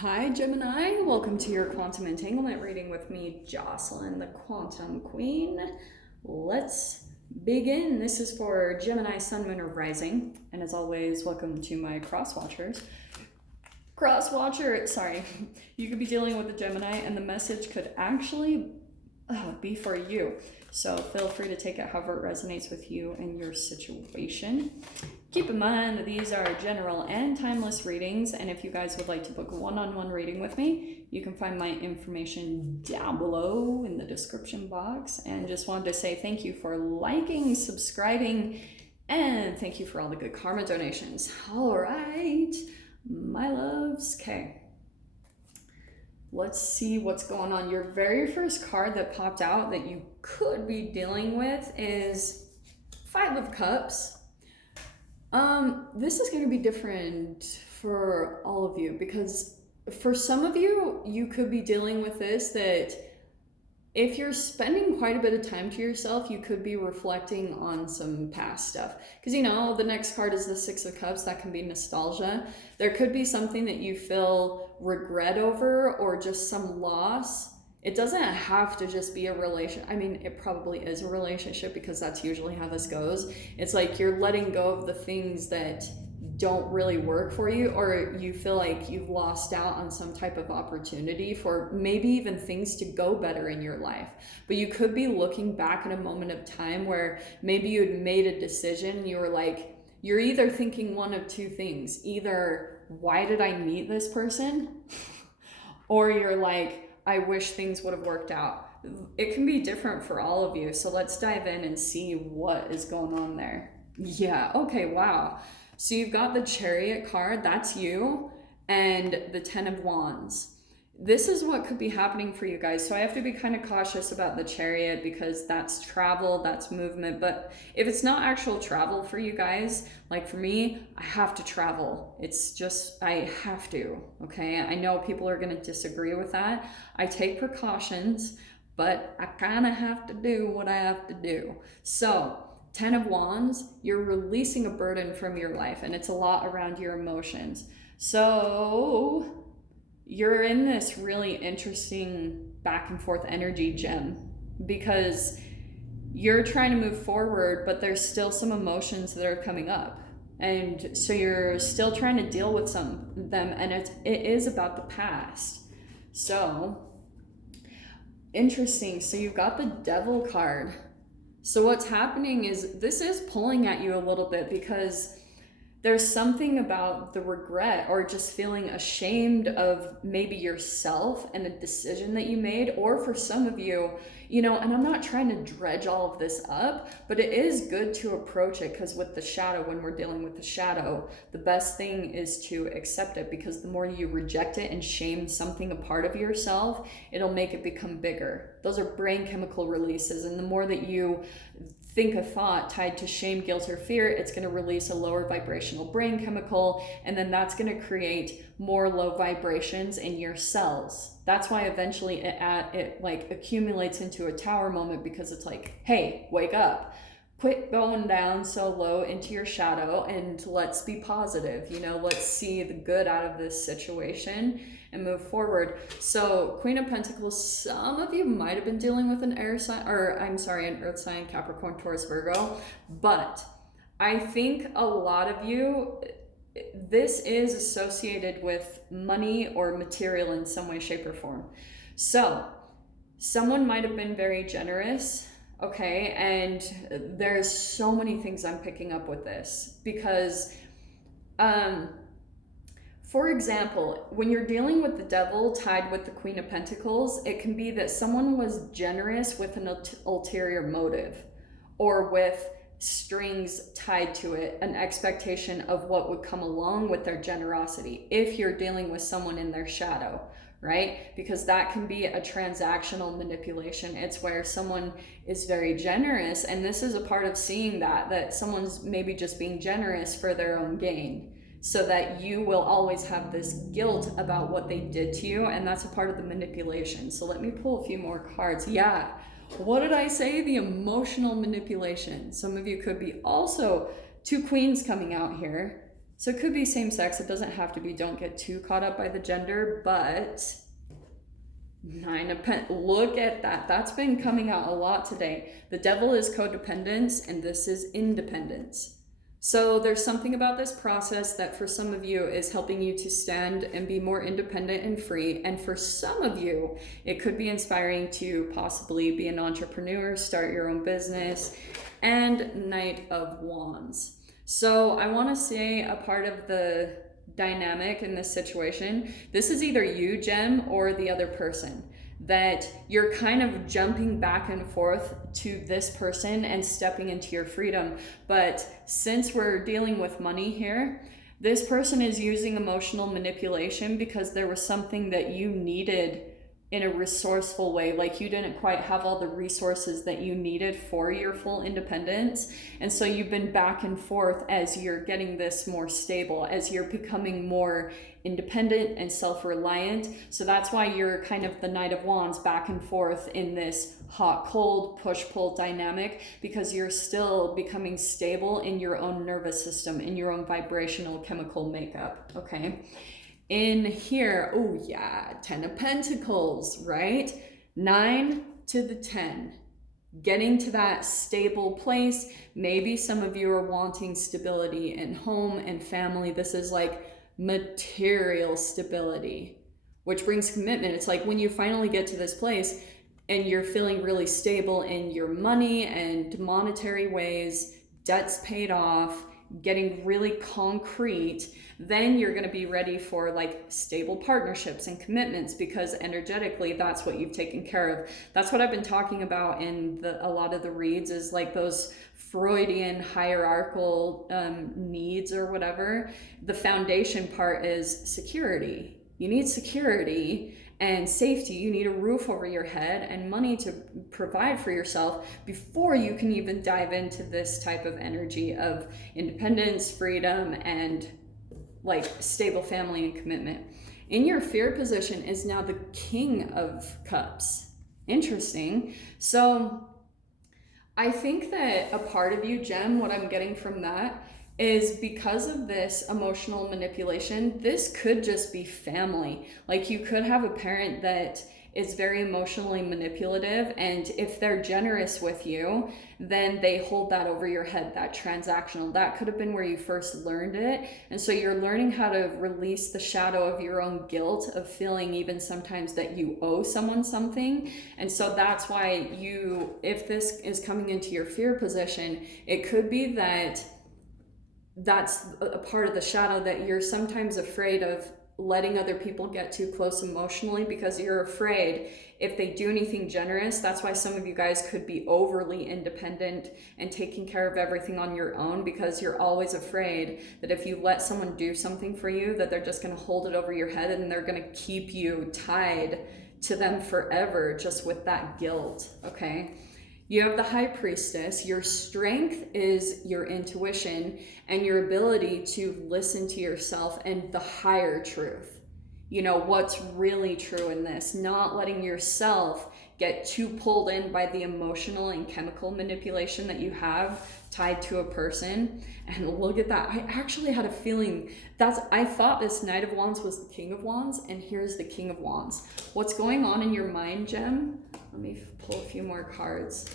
Hi Gemini, welcome to your quantum entanglement reading with me, Jocelyn, the quantum queen. Let's begin. This is for Gemini, Sun, Moon, or Rising. And as always, welcome to my cross watchers. Sorry, you could be dealing with a Gemini and the message could actually be for you. So feel free to take it however it resonates with you and your situation. Keep in mind that these are general and timeless readings, and if you guys would like to book a one-on-one reading with me, you can find my information down below in the description box. And just wanted to say thank you for liking, subscribing, and thank you for all the good karma donations. All right, my loves. Okay, let's see what's going on. Your very first card that popped out that you could be dealing with is Five of Cups. This is going to be different for all of you because for some of you, you could be dealing with this, that if you're spending quite a bit of time to yourself, you could be reflecting on some past stuff. Because, you know, the next card is the Six of Cups. That can be nostalgia. There could be something that you feel regret over or just some loss. It doesn't have to just be a relation. I mean, it probably is a relationship because that's usually how this goes. It's like you're letting go of the things that don't really work for you, or you feel like you've lost out on some type of opportunity for maybe even things to go better in your life. But you could be looking back at a moment of time where maybe you had made a decision. You were like, you're either thinking one of two things. Either, why did I meet this person? Or you're like, I wish things would have worked out. It can be different for all of you. So let's dive in and see what is going on there. Yeah, okay, wow. So you've got the Chariot card, that's you, and the Ten of Wands. This is what could be happening for you guys. So I have to be kind of cautious about the Chariot because that's travel, that's movement. But if it's not actual travel for you guys, like for me, I have to travel. It's just, I have to, okay? I know people are going to disagree with that. I take precautions, but I kind of have to do what I have to do. So Ten of Wands, you're releasing a burden from your life, and it's a lot around your emotions. So you're in this really interesting back and forth energy, Gem, because you're trying to move forward, but there's still some emotions that are coming up. And so you're still trying to deal with some of them, and it is about the past. So interesting. So you've got the Devil card. So what's happening is this is pulling at you a little bit because there's something about the regret or just feeling ashamed of maybe yourself and a decision that you made. Or for some of you, you know, and I'm not trying to dredge all of this up, but it is good to approach it because with the shadow, when we're dealing with the shadow, the best thing is to accept it, because the more you reject it and shame something a part of yourself, it'll make it become bigger. Those are brain chemical releases, and the more that you think a thought tied to shame, guilt, or fear, it's going to release a lower vibrational brain chemical, and then that's going to create more low vibrations in your cells. That's why eventually it like accumulates into a tower moment, because it's like, hey, wake up. Quit going down so low into your shadow and let's be positive. You know, let's see the good out of this situation and move forward. So Queen of Pentacles, some of you might have been dealing with an air sign, or I'm sorry, an earth sign, Capricorn, Taurus, Virgo, but I think a lot of you, this is associated with money or material in some way, shape, or form. So someone might have been very generous, okay? And there's so many things I'm picking up with this because, for example, when you're dealing with the Devil tied with the Queen of Pentacles, it can be that someone was generous with an ulterior motive, or with strings tied to it, an expectation of what would come along with their generosity if you're dealing with someone in their shadow, right? Because that can be a transactional manipulation. It's where someone is very generous, and this is a part of seeing that someone's maybe just being generous for their own gain, so that you will always have this guilt about what they did to you, and that's a part of the manipulation. So let me pull a few more cards. Yeah, what did I say? The emotional manipulation. Some of you could be also two queens coming out here. So it could be same sex. It doesn't have to be. Don't get too caught up by the gender, but Nine of Pentacles. Look at that. That's been coming out a lot today. The devil is codependence, and this is independence. So there's something about this process that for some of you is helping you to stand and be more independent and free. And for some of you, it could be inspiring to possibly be an entrepreneur, start your own business, and Knight of Wands. So I want to say a part of the dynamic in this situation, this is either you, Gem, or the other person, that you're kind of jumping back and forth to this person and stepping into your freedom. But since we're dealing with money here, this person is using emotional manipulation because there was something that you needed in a resourceful way, like you didn't quite have all the resources that you needed for your full independence. And so you've been back and forth as you're getting this more stable, as you're becoming more independent and self-reliant. So that's why you're kind of the Knight of Wands back and forth in this hot, cold, push-pull dynamic, because you're still becoming stable in your own nervous system, in your own vibrational chemical makeup, okay? In here, oh yeah, 10 of Pentacles, right? 9 to the 10, getting to that stable place. Maybe some of you are wanting stability in home and family. This is like material stability, which brings commitment. It's like when you finally get to this place and you're feeling really stable in your money and monetary ways, debts paid off, getting really concrete, then you're going to be ready for like stable partnerships and commitments, because energetically that's what you've taken care of. That's what I've been talking about in a lot of the reads, is like those Freudian hierarchical needs or whatever. The foundation part is security. You need security and safety. You need a roof over your head and money to provide for yourself before you can even dive into this type of energy of independence, freedom, and like stable family and commitment. In your fear position is now the King of Cups. Interesting. So I think that a part of you, Gem, what I'm getting from that is because of this emotional manipulation, this could just be family. Like you could have a parent that is very emotionally manipulative, and if they're generous with you, then they hold that over your head, that transactional. That could have been where you first learned it. And so you're learning how to release the shadow of your own guilt of feeling even sometimes that you owe someone something. And so that's why you, if this is coming into your fear position, it could be that that's a part of the shadow, that you're sometimes afraid of letting other people get too close emotionally, because you're afraid if they do anything generous. That's why some of you guys could be overly independent and taking care of everything on your own, because you're always afraid that if you let someone do something for you, that they're just going to hold it over your head and they're going to keep you tied to them forever just with that guilt, okay? You have the High Priestess. Your strength is your intuition and your ability to listen to yourself and the higher truth. You know, what's really true in this, not letting yourself get too pulled in by the emotional and chemical manipulation that you have tied to a person. And look at that. I actually had a feeling I thought this Knight of Wands was the King of Wands, and here's the King of Wands. What's going on in your mind, Gem? Let me pull a few more cards.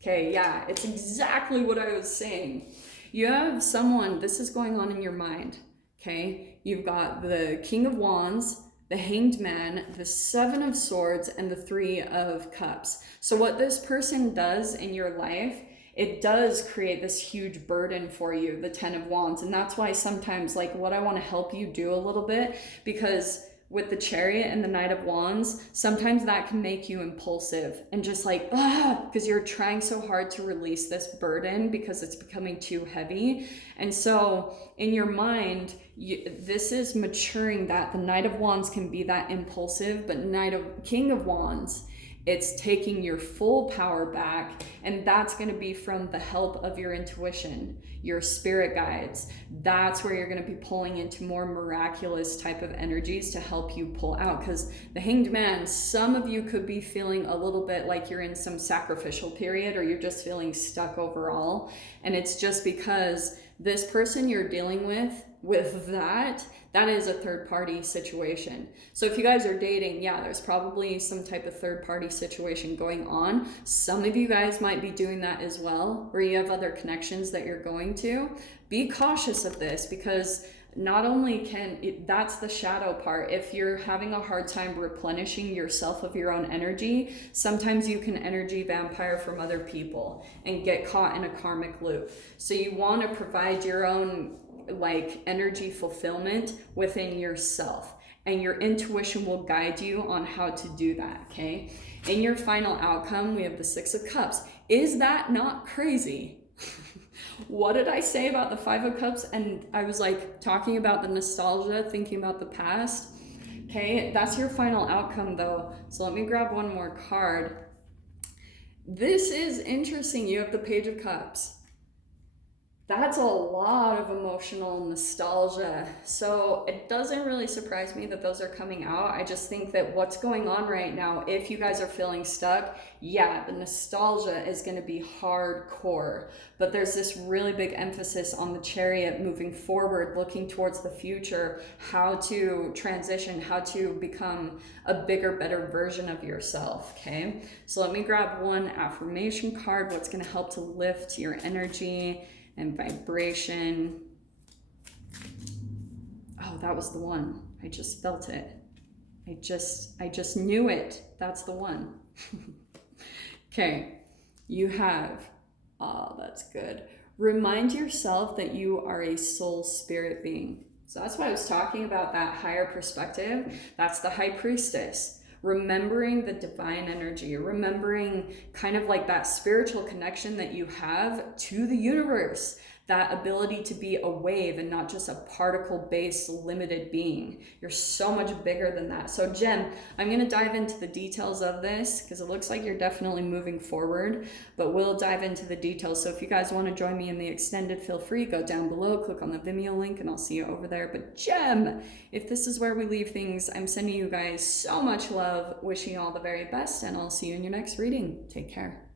Okay, yeah, it's exactly what I was saying. You have someone, this is going on in your mind, okay? You've got the King of Wands, the Hanged Man, the Seven of Swords, and the Three of Cups. So what this person does in your life, it does create this huge burden for you, the Ten of Wands. And that's why sometimes, like, what I want to help you do a little bit, because with the Chariot and the Knight of Wands, sometimes that can make you impulsive and just like, because you're trying so hard to release this burden because it's becoming too heavy. And so in your mind, this is maturing that. The Knight of Wands can be that impulsive, but King of Wands, it's taking your full power back, and that's going to be from the help of your intuition, your spirit guides. That's where you're going to be pulling into more miraculous type of energies to help you pull out. Because the Hanged Man, some of you could be feeling a little bit like you're in some sacrificial period, or you're just feeling stuck overall. And it's just because this person you're dealing with with that is a third party situation. So if you guys are dating, yeah, there's probably some type of third party situation going on. Some of you guys might be doing that as well, where you have other connections that you're going to. Be cautious of this, because not only that's the shadow part. If you're having a hard time replenishing yourself of your own energy, sometimes you can energy vampire from other people and get caught in a karmic loop. So you want to provide your own like energy fulfillment within yourself, and your intuition will guide you on how to do that. Okay, in your final outcome, we have the Six of Cups. Is that not crazy? What did I say about the Five of Cups? And I was like talking about the nostalgia, thinking about the past. Okay, that's your final outcome though. So let me grab one more card. This is interesting. You have the Page of Cups. That's a lot of emotional nostalgia. So it doesn't really surprise me that those are coming out. I just think that what's going on right now, if you guys are feeling stuck, yeah, the nostalgia is going to be hardcore. But there's this really big emphasis on the Chariot moving forward, looking towards the future, how to transition, how to become a bigger, better version of yourself. Okay, so let me grab one affirmation card. What's going to help to lift your energy and vibration. Oh, that was the one. I just felt it. I just knew it. That's the one. Okay, you have, oh, that's good. Remind yourself that you are a soul spirit being. So that's why I was talking about that higher perspective. That's the High Priestess. Remembering the divine energy, remembering kind of like that spiritual connection that you have to the universe, that ability to be a wave and not just a particle-based limited being. You're so much bigger than that. So Jen, I'm going to dive into the details of this because it looks like you're definitely moving forward, but we'll dive into the details. So if you guys want to join me in the extended, feel free, go down below, click on the Vimeo link, and I'll see you over there. But Jem, if this is where we leave things, I'm sending you guys so much love, wishing you all the very best, and I'll see you in your next reading. Take care.